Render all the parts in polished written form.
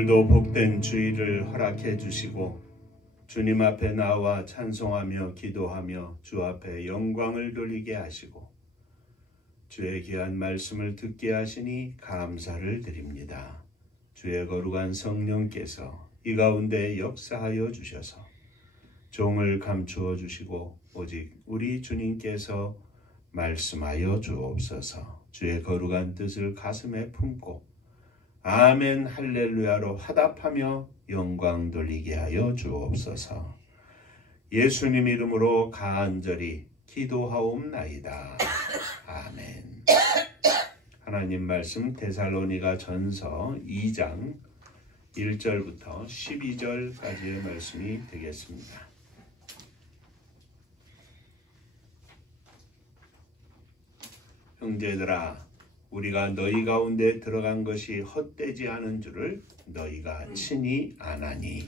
오늘도 복된 주일을 허락해 주시고 주님 앞에 나와 찬송하며 기도하며 주 앞에 영광을 돌리게 하시고 주의 귀한 말씀을 듣게 하시니 감사를 드립니다. 주의 거룩한 성령께서 이 가운데 역사하여 주셔서 종을 감추어 주시고 오직 우리 주님께서 말씀하여 주옵소서. 주의 거룩한 뜻을 가슴에 품고 아멘 할렐루야로 화답하며 영광 돌리게 하여 주옵소서. 예수님 이름으로 간절히 기도하옵나이다. 아멘. 하나님 말씀 데살로니가 전서 2장 1절부터 12절까지의 말씀이 되겠습니다. 형제들아, 우리가 너희 가운데 들어간 것이 헛되지 않은 줄을 너희가 친히 아나니,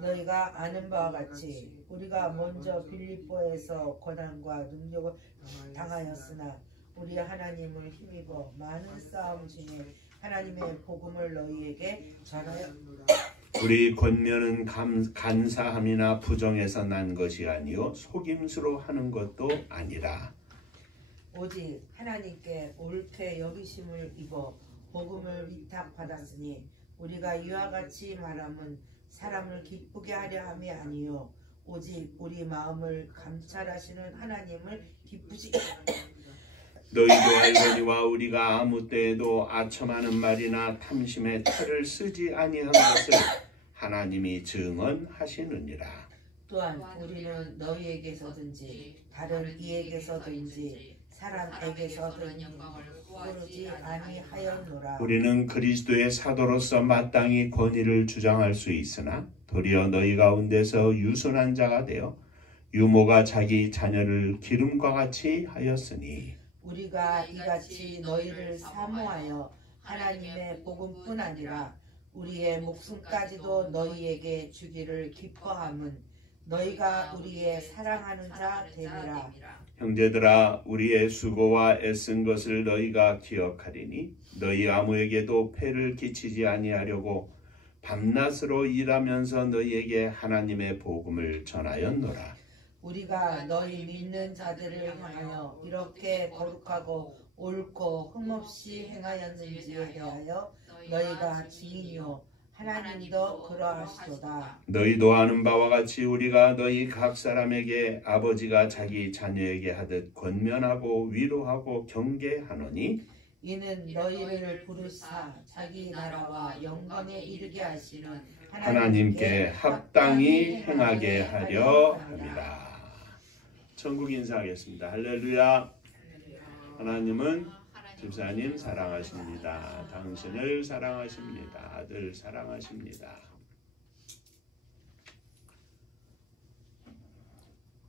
너희가 아는 바와 같이 우리가 먼저 빌립보에서 고난과 능력을 당하였으나 우리 하나님을 힘입어 많은 싸움 중에 하나님의 복음을 너희에게 전하였노라. 우리 권면은 간사함이나 부정에서 난 것이 아니요 속임수로 하는 것도 아니라 오직 하나님께 옳게 여기심을 입어 복음을 위탁받았으니 우리가 이와 같이 말함은 사람을 기쁘게 하려 함이 아니요 오직 우리 마음을 감찰하시는 하나님을 기쁘시게 하려. 너희도 알거니와 우리가 아무 때에도 아첨하는 말이나 탐심의 탈을 쓰지 아니한 것을 하나님이 증언하시느니라. 또한 우리는 너희에게서든지 다른 이에게서든지 사람에게서든 영광을 구하지 아니하였노라. 우리는 그리스도의 사도로서 마땅히 권위를 주장할 수 있으나 도리어 너희 가운데서 유순한 자가 되어 유모가 자기 자녀를 기름과 같이 하였으니 우리가 이같이 너희를 사모하여 하나님의 복음뿐 아니라 우리의 목숨까지도 너희에게 주기를 기뻐함은 너희가 우리의 사랑하는 자 되리라. 형제들아, 우리의 수고와 애쓴 것을 너희가 기억하리니 너희 아무에게도 폐를 끼치지 아니하려고 밤낮으로 일하면서 너희에게 하나님의 복음을 전하였노라. 우리가 너희 믿는 자들을 향하여 이렇게 거룩하고 옳고 흠없이 행하였는지에 대하여 너희가 증인이요 하나님도 그러하시도다. 너희도 아는 바와 같이 우리가 너희 각 사람에게 아버지가 자기 자녀에게 하듯 권면하고 위로하고 경계하노니 이는 너희를 부르사 자기 나라와 영광에 이르게 하시는 하나님께 합당히 행하게 하려 함이라. 천국 인사하겠습니다. 할렐루야. 하나님은 집사님 사랑하십니다. 당신을 사랑하십니다. 아들 사랑하십니다.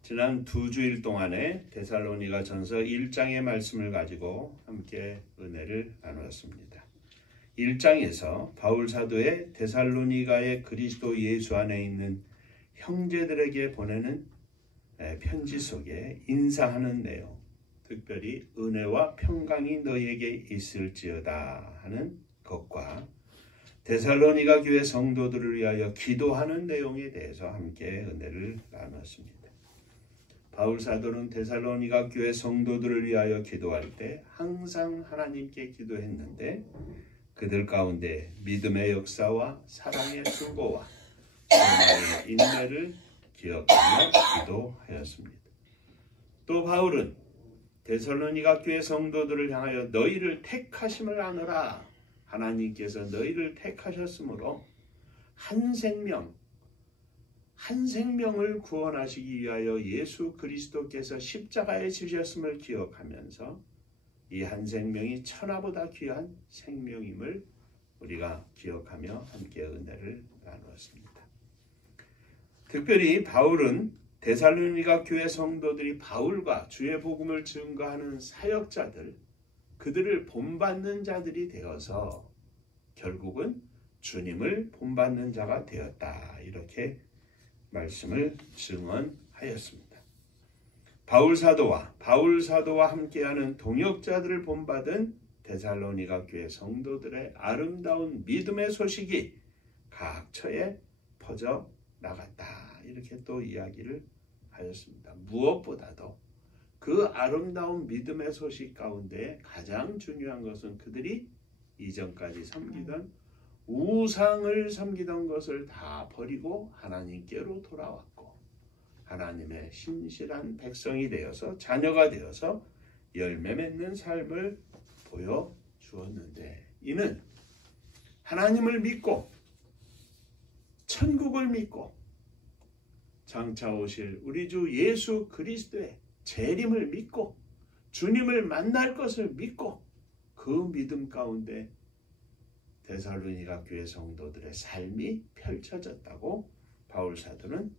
지난 2주일 동안에 데살로니가 전서 1장의 말씀을 가지고 함께 은혜를 나누었습니다. 1장에서 바울 사도의 데살로니가의 그리스도 예수 안에 있는 형제들에게 보내는 편지 속에 인사하는 내용, 특별히 은혜와 평강이 너희에게 있을지어다 하는 것과 데살로니가 교회 성도들을 위하여 기도하는 내용에 대해서 함께 은혜를 나눴습니다. 바울 사도는 데살로니가 교회 성도들을 위하여 기도할 때 항상 하나님께 기도했는데 그들 가운데 믿음의 역사와 사랑의 수고와 정말의 인내를 기억하며 기도하였습니다. 또 바울은 데살로니가 교회 성도들을 향하여 너희를 택하심을 아노라. 하나님께서 너희를 택하셨으므로 한 생명을 구원하시기 위하여 예수 그리스도께서 십자가에 지셨음을 기억하면서 이 한 생명이 천하보다 귀한 생명임을 우리가 기억하며 함께 은혜를 나누었습니다. 특별히 바울은 데살로니가 교회 성도들이 바울과 주의 복음을 증거하는 사역자들, 그들을 본받는 자들이 되어서 결국은 주님을 본받는 자가 되었다. 이렇게 말씀을 증언하였습니다. 바울 사도와 함께하는 동역자들을 본받은 데살로니가 교회 성도들의 아름다운 믿음의 소식이 각처에 퍼져 나갔다. 이렇게 또 이야기를 하였습니다. 무엇보다도 그 아름다운 믿음의 소식 가운데 가장 중요한 것은 그들이 이전까지 섬기던 우상을 섬기던 것을 다 버리고 하나님께로 돌아왔고 하나님의 신실한 백성이 되어서 자녀가 되어서 열매 맺는 삶을 보여주었는데 이는 하나님을 믿고 천국을 믿고 장차 오실 우리 주 예수 그리스도의 재림을 믿고 주님을 만날 것을 믿고 그 믿음 가운데 데살로니가 교회 성도들의 삶이 펼쳐졌다고 바울 사도는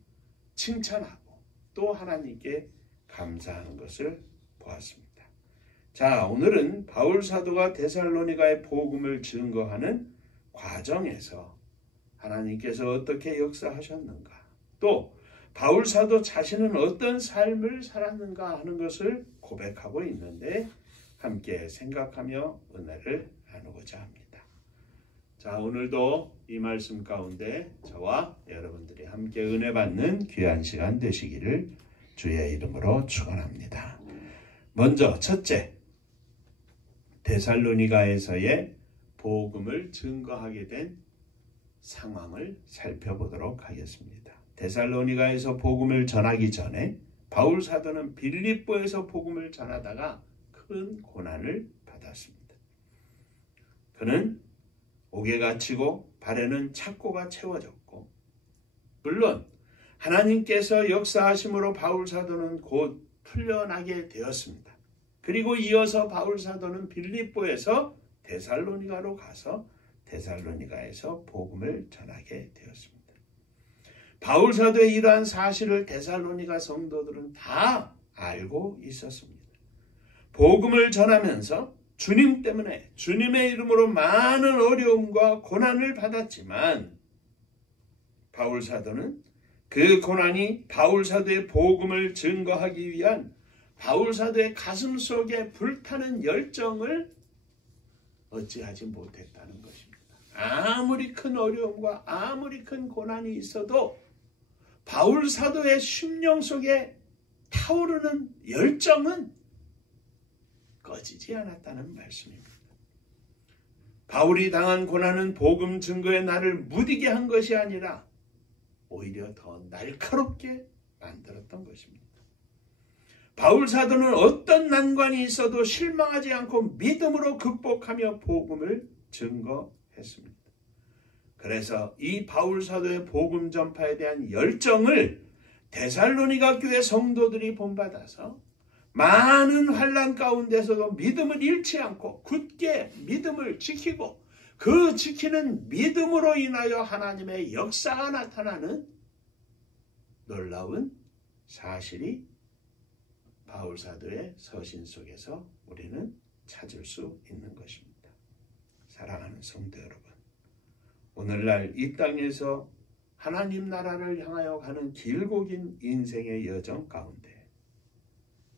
칭찬하고 또 하나님께 감사하는 것을 보았습니다. 자, 오늘은 바울 사도가 데살로니가의 복음을 증거하는 과정에서 하나님께서 어떻게 역사하셨는가, 또 바울 사도 자신은 어떤 삶을 살았는가 하는 것을 고백하고 있는데 함께 생각하며 은혜를 나누고자 합니다. 자, 오늘도 이 말씀 가운데 저와 여러분들이 함께 은혜 받는 귀한 시간 되시기를 주의 이름으로 축원합니다. 먼저 첫째, 데살로니가에서의 복음을 증거하게 된 상황을 살펴보도록 하겠습니다. 데살로니가에서 복음을 전하기 전에 바울 사도는 빌립보에서 복음을 전하다가 큰 고난을 받았습니다. 그는 옥에 갇히고 발에는 착고가 채워졌고, 물론 하나님께서 역사하심으로 바울 사도는 곧 풀려나게 되었습니다. 그리고 이어서 바울 사도는 빌립보에서 데살로니가로 가서 데살로니가에서 복음을 전하게 되었습니다. 바울 사도의 이러한 사실을 데살로니가 성도들은 다 알고 있었습니다. 복음을 전하면서 주님 때문에 주님의 이름으로 많은 어려움과 고난을 받았지만 바울 사도는 그 고난이 바울 사도의 복음을 증거하기 위한 바울 사도의 가슴 속에 불타는 열정을 어찌하지 못했다는 것입니다. 아무리 큰 어려움과 아무리 큰 고난이 있어도 바울 사도의 심령 속에 타오르는 열정은 꺼지지 않았다는 말씀입니다. 바울이 당한 고난은 복음 증거의 나를 무디게 한 것이 아니라 오히려 더 날카롭게 만들었던 것입니다. 바울 사도는 어떤 난관이 있어도 실망하지 않고 믿음으로 극복하며 복음을 증거했습니다. 그래서 이 바울 사도의 복음 전파에 대한 열정을 데살로니가 교회 성도들이 본받아서 많은 환난 가운데서도 믿음을 잃지 않고 굳게 믿음을 지키고 그 지키는 믿음으로 인하여 하나님의 역사가 나타나는 놀라운 사실이 바울 사도의 서신 속에서 우리는 찾을 수 있는 것입니다. 사랑하는 성도 여러분, 오늘날 이 땅에서 하나님 나라를 향하여 가는 길고 긴 인생의 여정 가운데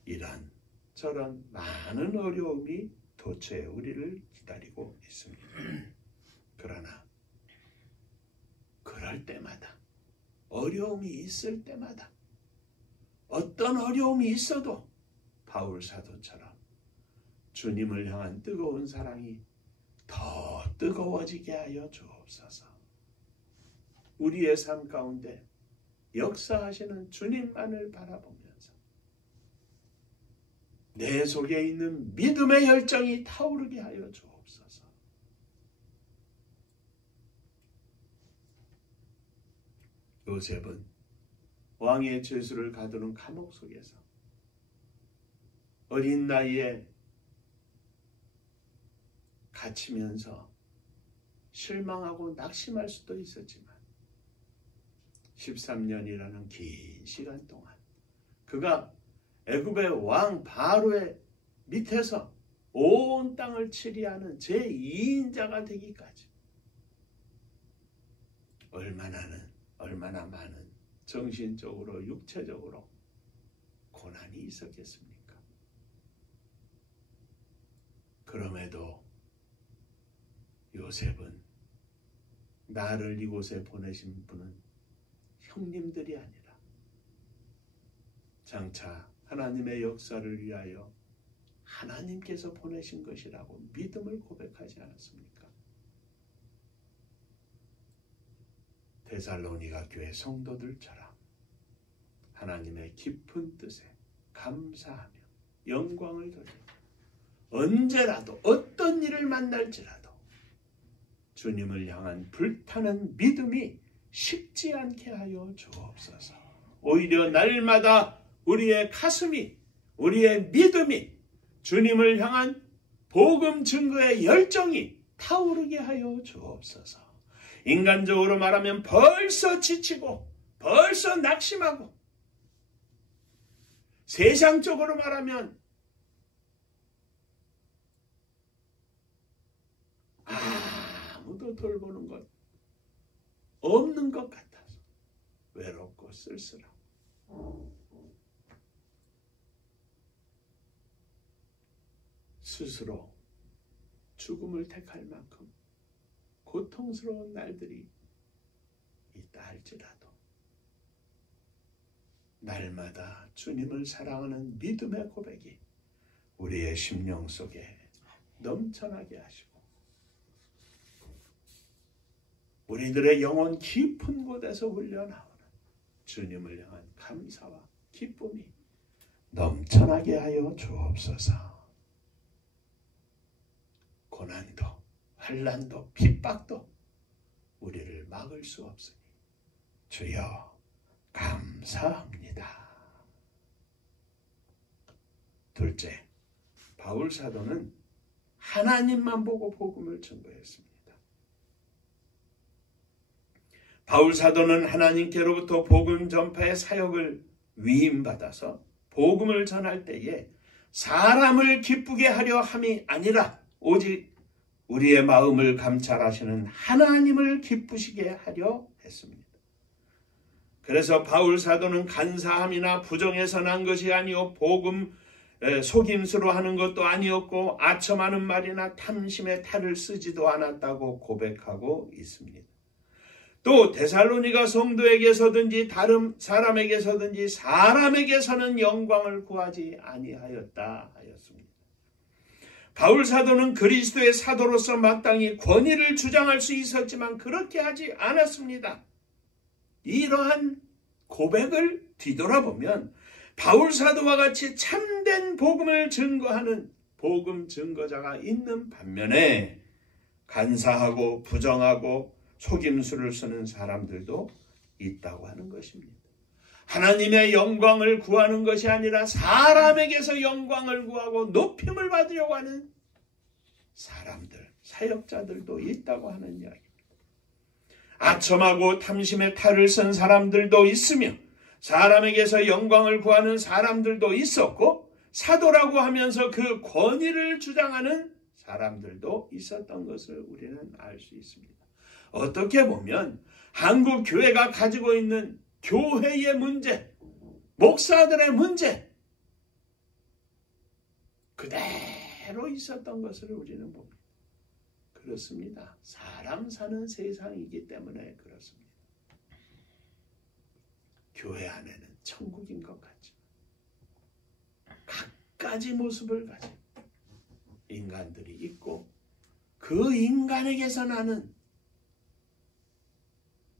이런 저런 많은 어려움이 도처에 우리를 기다리고 있습니다. 그러나 그럴 때마다 어려움이 있을 때마다 어떤 어려움이 있어도 바울 사도처럼 주님을 향한 뜨거운 사랑이 더 뜨거워지게 하여 주옵소서. 우리의 삶 가운데 역사하시는 주님만을 바라보면서 내 속에 있는 믿음의 열정이 타오르게 하여 주옵소서. 요셉은 왕의 죄수를 가두는 감옥 속에서 어린 나이에 갇히면서 실망하고 낙심할 수도 있었지만 13년이라는 긴 시간 동안 그가 애굽의 왕 바로의 밑에서 온 땅을 치리하는 제2인자가 되기까지 얼마나 많은 정신적으로 육체적으로 고난이 있었겠습니까? 그럼에도 요셉은 나를 이곳에 보내신 분은 형님들이 아니라 장차 하나님의 역사를 위하여 하나님께서 보내신 것이라고 믿음을 고백하지 않았습니까? 데살로니가 교회 성도들처럼 하나님의 깊은 뜻에 감사하며 영광을 돌리고 언제라도 어떤 일을 만날지라도 주님을 향한 불타는 믿음이 식지 않게 하여 주옵소서. 오히려 날마다 우리의 가슴이, 우리의 믿음이 주님을 향한 복음 증거의 열정이 타오르게 하여 주옵소서. 인간적으로 말하면 벌써 지치고 벌써 낙심하고, 세상적으로 말하면 아무도 돌보는 것 없는 것 같아서 외롭고 쓸쓸하고 스스로 죽음을 택할 만큼 고통스러운 날들이 있다 할지라도 날마다 주님을 사랑하는 믿음의 고백이 우리의 심령 속에 넘쳐나게 하시고 우리들의 영혼 깊은 곳에서 흘려나오는 주님을 향한 감사와 기쁨이 넘쳐나게 하여 주옵소서. 고난도 환난도 핍박도 우리를 막을 수 없으니 주여 감사합니다. 둘째, 바울 사도는 하나님만 보고 복음을 전도했습니다. 바울 사도는 하나님께로부터 복음 전파의 사역을 위임받아서 복음을 전할 때에 사람을 기쁘게 하려 함이 아니라 오직 우리의 마음을 감찰하시는 하나님을 기쁘시게 하려 했습니다. 그래서 바울 사도는 간사함이나 부정에서 난 것이 아니요 복음 속임수로 하는 것도 아니었고 아첨하는 말이나 탐심의 탈을 쓰지도 않았다고 고백하고 있습니다. 또 데살로니가 성도에게서든지 다른 사람에게서든지 사람에게서는 영광을 구하지 아니하였다 하였습니다. 바울 사도는 그리스도의 사도로서 마땅히 권위를 주장할 수 있었지만 그렇게 하지 않았습니다. 이러한 고백을 뒤돌아보면 바울 사도와 같이 참된 복음을 증거하는 복음 증거자가 있는 반면에 간사하고 부정하고 속임수를 쓰는 사람들도 있다고 하는 것입니다. 하나님의 영광을 구하는 것이 아니라 사람에게서 영광을 구하고 높임을 받으려고 하는 사람들, 사역자들도 있다고 하는 이야기입니다. 아첨하고 탐심의 탈을 쓴 사람들도 있으며 사람에게서 영광을 구하는 사람들도 있었고 사도라고 하면서 그 권위를 주장하는 사람들도 있었던 것을 우리는 알 수 있습니다. 어떻게 보면 한국 교회가 가지고 있는 교회의 문제, 목사들의 문제 그대로 있었던 것을 우리는 봅니다. 그렇습니다. 사람 사는 세상이기 때문에 그렇습니다. 교회 안에는 천국인 것 같지만 각가지 모습을 가진 인간들이 있고 그 인간에게서 나는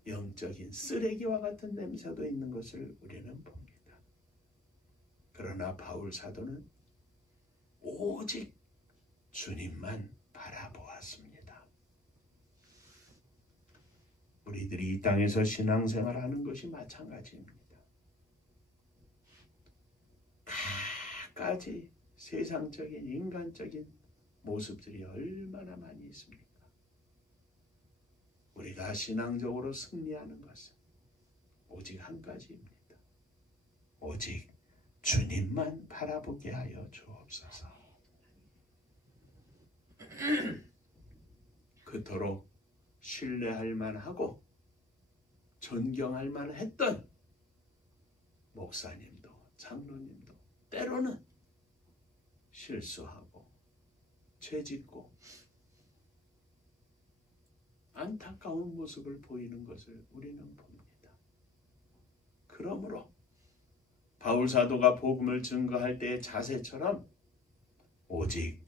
영적인 쓰레기와 같은 냄새도 있는 것을 우리는 봅니다. 그러나 바울 사도는 오직 주님만 바라보았습니다. 우리들이 이 땅에서 신앙생활하는 것이 마찬가지입니다. 각가지 세상적인 인간적인 모습들이 얼마나 많이 있습니까? 우리가 신앙적으로 승리하는 것은 오직 한 가지입니다. 오직 주님만 바라보게 하여 주옵소서. 그토록 신뢰할 만하고 존경할 만했던 목사님도 장로님도 때로는 실수하고 죄짓고 안타까운 모습을 보이는 것을 우리는 봅니다. 그러므로 바울 사도가 복음을 증거할 때의 자세처럼 오직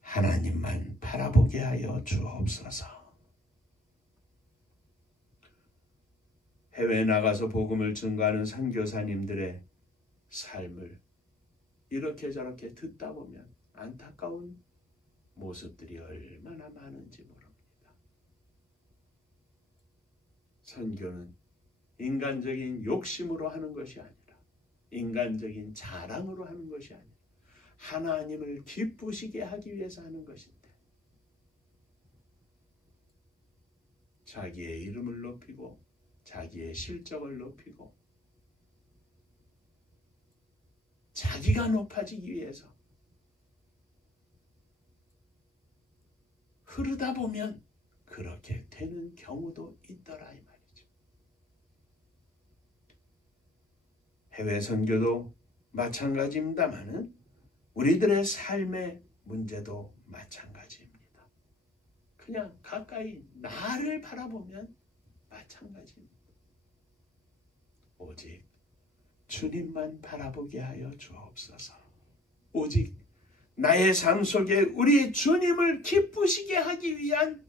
하나님만 바라보게 하여 주옵소서. 해외에 나가서 복음을 증거하는 선교사님들의 삶을 이렇게 저렇게 듣다 보면 안타까운 모습들이 얼마나 많은지 모릅니다. 선교는 인간적인 욕심으로 하는 것이 아니라 인간적인 자랑으로 하는 것이 아니라 하나님을 기쁘시게 하기 위해서 하는 것인데 자기의 이름을 높이고 자기의 실적을 높이고 자기가 높아지기 위해서 흐르다 보면 그렇게 되는 경우도 있더라 이 말이죠. 해외 선교도 마찬가지입니다만은 우리들의 삶의 문제도 마찬가지입니다. 그냥 가까이 나를 바라보면 마찬가지입니다. 오직 주님만 바라보게 하여 주옵소서. 오직 나의 삶 속에 우리 주님을 기쁘시게 하기 위한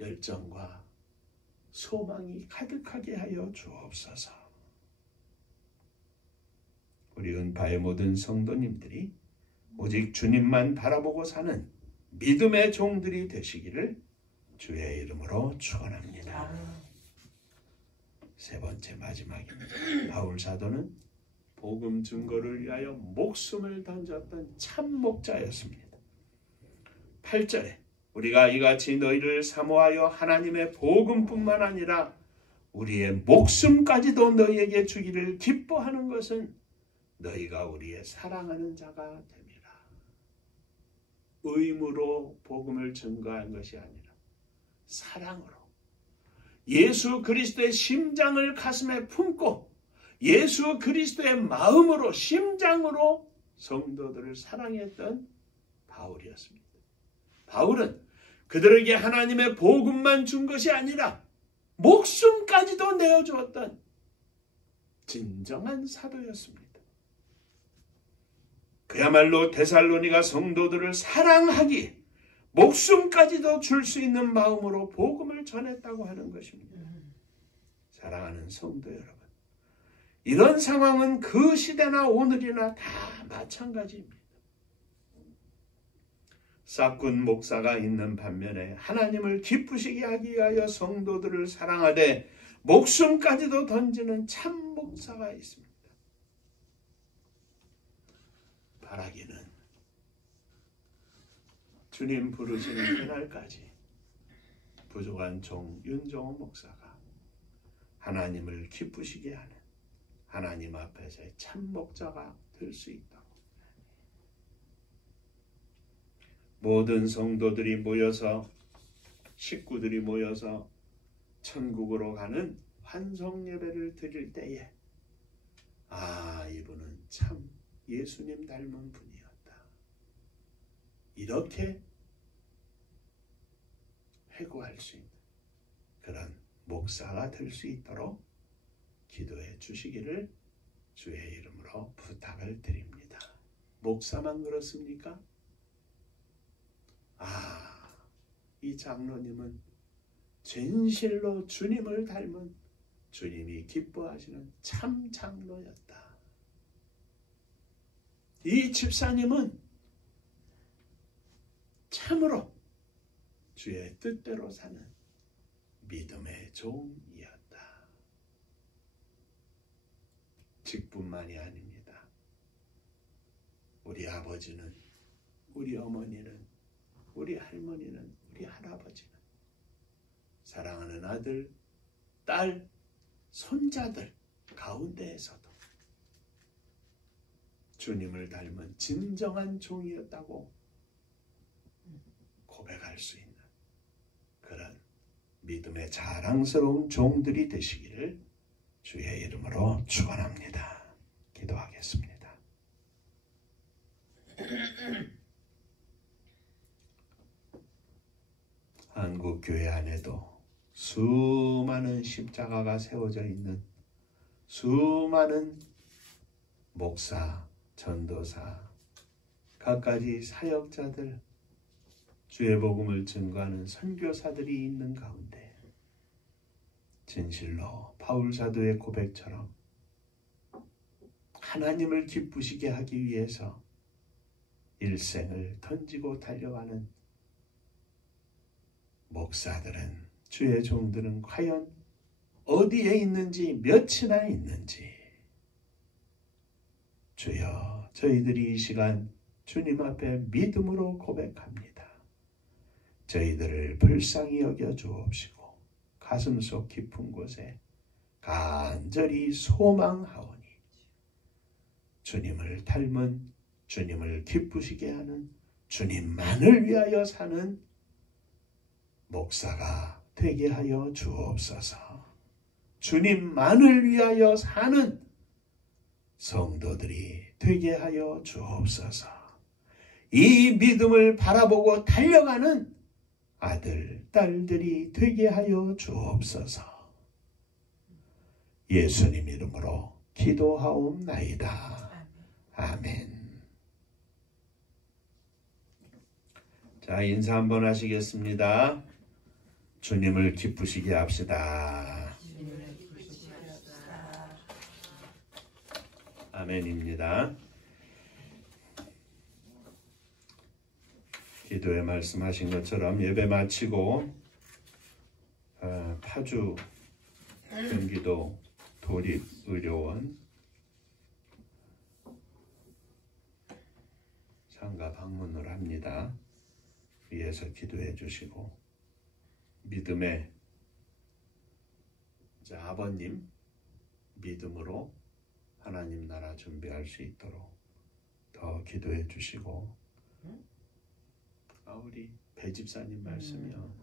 열정과 소망이 가득하게 하여 주옵소서. 우리 은파의 모든 성도님들이 오직 주님만 바라보고 사는 믿음의 종들이 되시기를 주의 이름으로 축원합니다. 세 번째 마지막입니다. 바울 사도는 복음 증거를 위하여 목숨을 던졌던 참 목자였습니다. 8절에 우리가 이같이 너희를 사모하여 하나님의 복음뿐만 아니라 우리의 목숨까지도 너희에게 주기를 기뻐하는 것은 너희가 우리의 사랑하는 자가 됨이라. 의무로 복음을 증거한 것이 아니라 사랑으로 예수 그리스도의 심장을 가슴에 품고 예수 그리스도의 마음으로 심장으로 성도들을 사랑했던 바울이었습니다. 바울은 그들에게 하나님의 복음만 준 것이 아니라 목숨까지도 내어주었던 진정한 사도였습니다. 그야말로 데살로니가 성도들을 사랑하기 목숨까지도 줄 수 있는 마음으로 복음을 전했다고 하는 것입니다. 사랑하는 성도 여러분, 이런 상황은 그 시대나 오늘이나 다 마찬가지입니다. 싹군 목사가 있는 반면에 하나님을 기쁘시게 하기 위하여 성도들을 사랑하되 목숨까지도 던지는 참 목사가 있습니다. 바라기는 주님 부르시는 그날까지 부족한 종 윤정호 목사가 하나님을 기쁘시게 하는 하나님 앞에서의 참 목자가 될 수 있다고. 모든 성도들이 모여서 식구들이 모여서 천국으로 가는 환송 예배를 드릴 때에 이분은 참 예수님 닮은 분이었다. 이렇게 회고할 수 있는 그런 목사가 될 수 있도록 기도해 주시기를 주의 이름으로 부탁을 드립니다. 목사만 그렇습니까? 이 장로님은 진실로 주님을 닮은 주님이 기뻐하시는 참 장로였다. 이 집사님은 참으로 주의 뜻대로 사는 믿음의 종이었다. 직분만이 아닙니다. 우리 아버지는, 우리 어머니는, 우리 할머니는, 우리 할아버지는 사랑하는 아들, 딸, 손자들 가운데에서도 주님을 닮은 진정한 종이었다고 고백할 수 있는 그런 믿음의 자랑스러운 종들이 되시기를 주의 이름으로 축원합니다. 기도하겠습니다. 교회 안에도 수많은 십자가가 세워져 있는 수많은 목사, 전도사, 갖가지 사역자들, 주의 복음을 증거하는 선교사들이 있는 가운데 진실로 바울 사도의 고백처럼 하나님을 기쁘시게 하기 위해서 일생을 던지고 달려가는 목사들은, 주의 종들은 과연 어디에 있는지, 몇이나 있는지, 주여, 저희들이 이 시간 주님 앞에 믿음으로 고백합니다. 저희들을 불쌍히 여겨 주옵시고 가슴속 깊은 곳에 간절히 소망하오니 주님을 닮은, 주님을 기쁘시게 하는, 주님만을 위하여 사는 목사가 되게 하여 주옵소서. 주님만을 위하여 사는 성도들이 되게 하여 주옵소서. 이 믿음을 바라보고 달려가는 아들, 딸들이 되게 하여 주옵소서. 예수님 이름으로 기도하옵나이다. 아멘. 자, 인사 한번 하시겠습니다. 주님을 기쁘시게 합시다. 아멘입니다. 기도에 말씀하신 것처럼 예배 마치고 파주 경기도 도립의료원 상가 방문을 합니다. 위에서 기도해 주시고 믿음의 아버님 믿음으로 하나님 나라 준비할 수 있도록 더 기도해 주시고, 우리 배 집사님 말씀이요,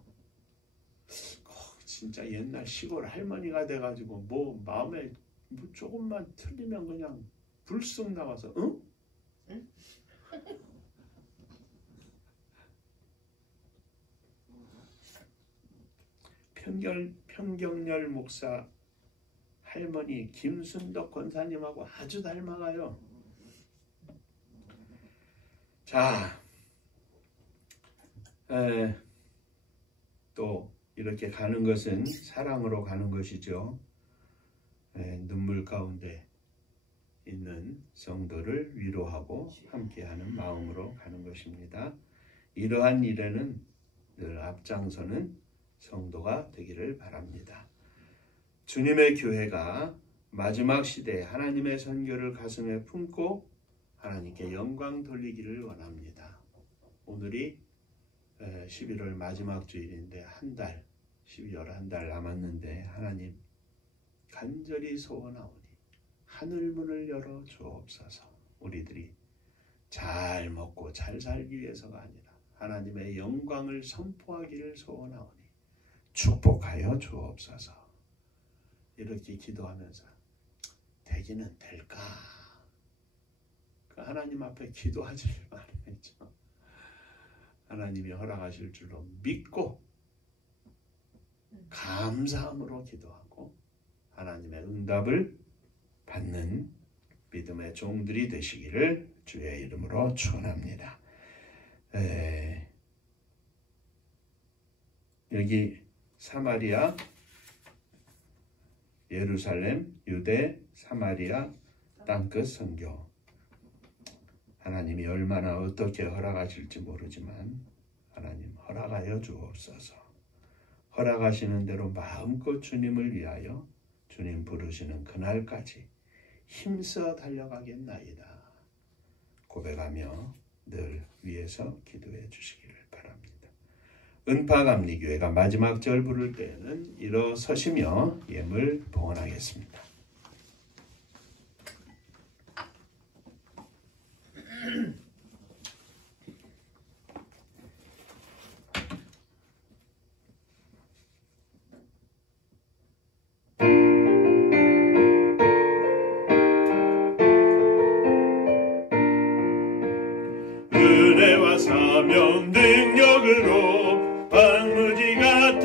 진짜 옛날 시골 할머니가 돼가지고 뭐 마음에 뭐 조금만 틀리면 그냥 불쑥 나와서 응? 평경열 목사 할머니 김순덕 권사님하고 아주 닮아가요. 자, 또 이렇게 가는 것은 사랑으로 가는 것이죠. 눈물 가운데 있는 성도를 위로하고 함께하는 마음으로 가는 것입니다. 이러한 일에는 늘 앞장서는 성도가 되기를 바랍니다. 주님의 교회가 마지막 시대에 하나님의 선교를 가슴에 품고 하나님께 영광 돌리기를 원합니다. 오늘이 11월 마지막 주일인데 12월 한 달 남았는데 하나님 간절히 소원하오니 하늘문을 열어 주옵소서. 우리들이 잘 먹고 잘 살기 위해서가 아니라 하나님의 영광을 선포하기를 소원하오니 축복하여 주옵소서. 이렇게 기도하면서 되기는 될까? 하나님 앞에 기도하지 말아야죠. 하나님이 허락하실 줄로 믿고 감사함으로 기도하고 하나님의 응답을 받는 믿음의 종들이 되시기를 주의 이름으로 축원합니다. 여기 사마리아, 예루살렘, 유대, 사마리아 땅끝 선교, 하나님이 얼마나 어떻게 허락하실지 모르지만 하나님 허락하여 주옵소서. 허락하시는 대로 마음껏 주님을 위하여 주님 부르시는 그날까지 힘써 달려가겠나이다 고백하며 늘 위에서 기도해 주시기를 바랍니다. 은파감리교회가 마지막 절 부를 때에는 일어서시며 예물 봉헌하겠습니다. 은혜와 사명 능력으로 방무지 같은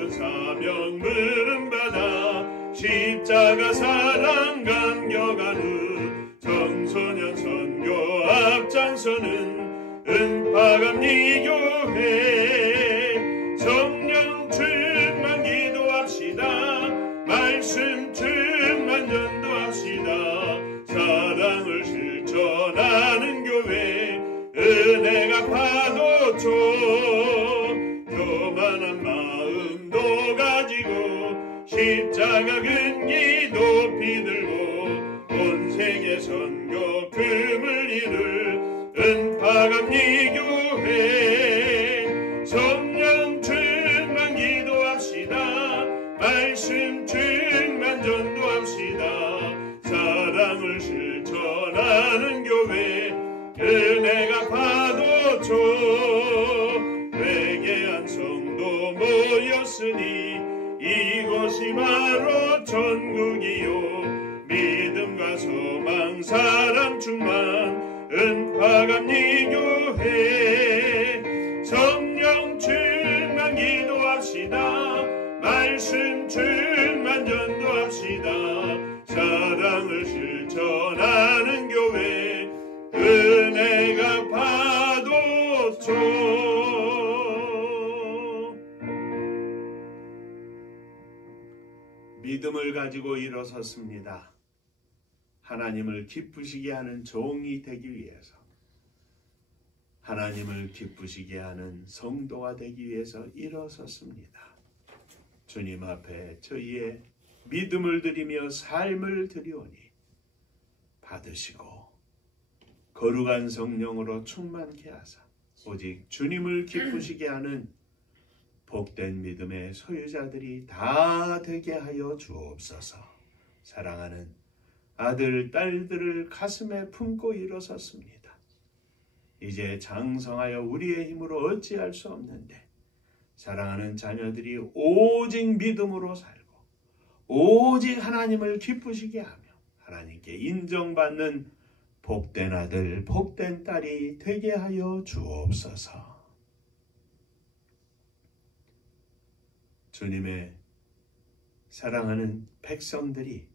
죽은 사명 물음받아 십자가 사랑 감격하는 청소년 선교 앞장서는 은파감리 교회 성령 충만 기도합시다. 말씀 충만 전도합시다. 사랑을 실천하는 교회 은혜가 파도쳐 교만한 마음도 가지고 십자가 근기 높이 들고 온 세계 선교 금을 이룰 은파감리 교회 성령 충만 기도합시다. 말씀 충만 전도합시다. 사랑을 실천하는 교회 은혜가 파도쳐 회개한 성도 모였으니 이곳이 바로 천국이요 믿음과 소망 사랑 충만 은파감리 교회 성령 충만 기도합시다. 말씀 충만 전도합시다. 사랑을 실천하는 교회 은혜가 파도쳐 믿음을 가지고 일어섰습니다. 하나님을 기쁘시게 하는 종이 되기 위해서, 하나님을 기쁘시게 하는 성도가 되기 위해서 일어섰습니다. 주님 앞에 저희의 믿음을 드리며 삶을 드리오니 받으시고 거룩한 성령으로 충만케 하사 오직 주님을 기쁘시게 하는 복된 믿음의 소유자들이 다 되게 하여 주옵소서. 사랑하는 아들, 딸들을 가슴에 품고 일어섰습니다. 이제 장성하여 우리의 힘으로 어찌할 수 없는데 사랑하는 자녀들이 오직 믿음으로 살고 오직 하나님을 기쁘시게 하며 하나님께 인정받는 복된 아들, 복된 딸이 되게 하여 주옵소서. 주님의 사랑하는 백성들이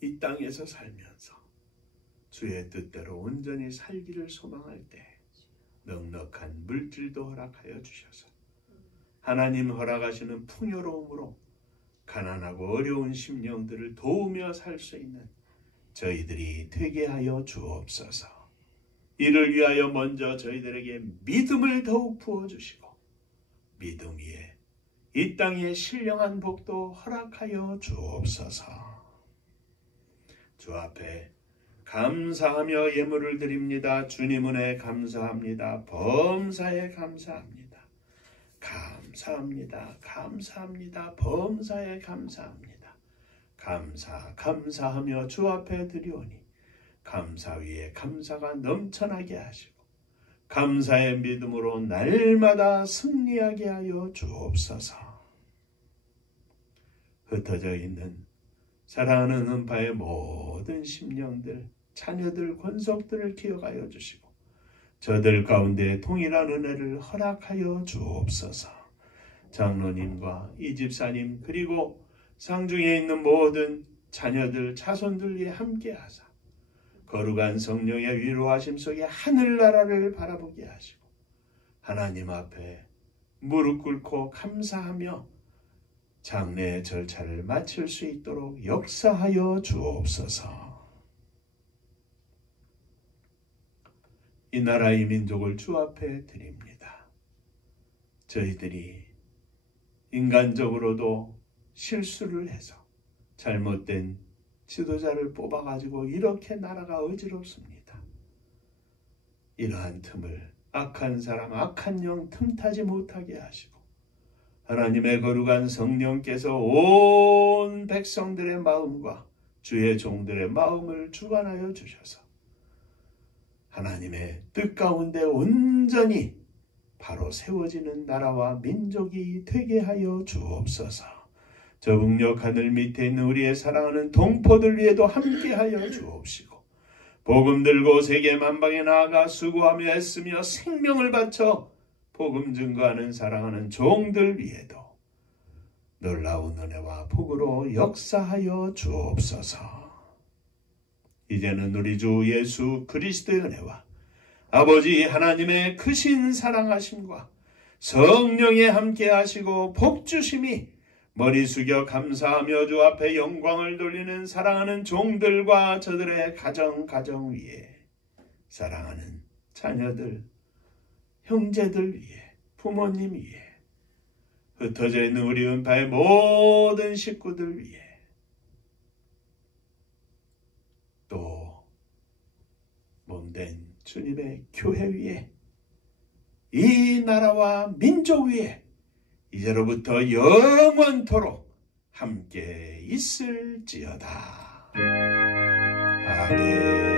이 땅에서 살면서 주의 뜻대로 온전히 살기를 소망할 때 넉넉한 물질도 허락하여 주셔서 하나님 허락하시는 풍요로움으로 가난하고 어려운 심령들을 도우며 살 수 있는 저희들이 되게 하여 주옵소서. 이를 위하여 먼저 저희들에게 믿음을 더욱 부어주시고 믿음 위에 이 땅의 신령한 복도 허락하여 주옵소서. 주 앞에 감사하며 예물을 드립니다. 주님 은혜 감사합니다. 범사에 감사합니다. 감사합니다. 감사합니다. 범사에 감사합니다. 감사하며 주 앞에 드리오니 감사 위에 감사가 넘쳐나게 하시고 감사의 믿음으로 날마다 승리하게 하여 주옵소서. 흩어져 있는 사랑하는 은파의 모든 심령들, 자녀들, 권속들을 기억하여 주시고 저들 가운데 동일한 은혜를 허락하여 주옵소서. 장로님과 이 집사님 그리고 상중에 있는 모든 자녀들, 자손들 위해 함께하사 거룩한 성령의 위로하심 속에 하늘나라를 바라보게 하시고 하나님 앞에 무릎 꿇고 감사하며 장례의 절차를 마칠 수 있도록 역사하여 주옵소서. 이 나라 이 민족을 주 앞에 드립니다. 저희들이 인간적으로도 실수를 해서 잘못된 지도자를 뽑아가지고 이렇게 나라가 어지럽습니다. 이러한 틈을 악한 사람, 악한 영 틈타지 못하게 하시고 하나님의 거룩한 성령께서 온 백성들의 마음과 주의 종들의 마음을 주관하여 주셔서 하나님의 뜻 가운데 온전히 바로 세워지는 나라와 민족이 되게 하여 주옵소서. 저 북녘 하늘 밑에 있는 우리의 사랑하는 동포들 위에도 함께하여 주옵시고 복음 들고 세계 만방에 나아가 수고하며 애쓰며 생명을 바쳐 복음 증거하는 사랑하는 종들 위에도 놀라운 은혜와 복으로 역사하여 주옵소서. 이제는 우리 주 예수 그리스도의 은혜와 아버지 하나님의 크신 사랑하심과 성령의 함께 하시고 복주심이 머리 숙여 감사하며 주 앞에 영광을 돌리는 사랑하는 종들과 저들의 가정 위에 사랑하는 자녀들, 형제들 위에, 부모님 위에, 흩어져 있는 우리 은파의 모든 식구들 위에, 또 몸된 주님의 교회 위에, 이 나라와 민족 위에 이제로부터 영원토록 함께 있을지어다. 아멘.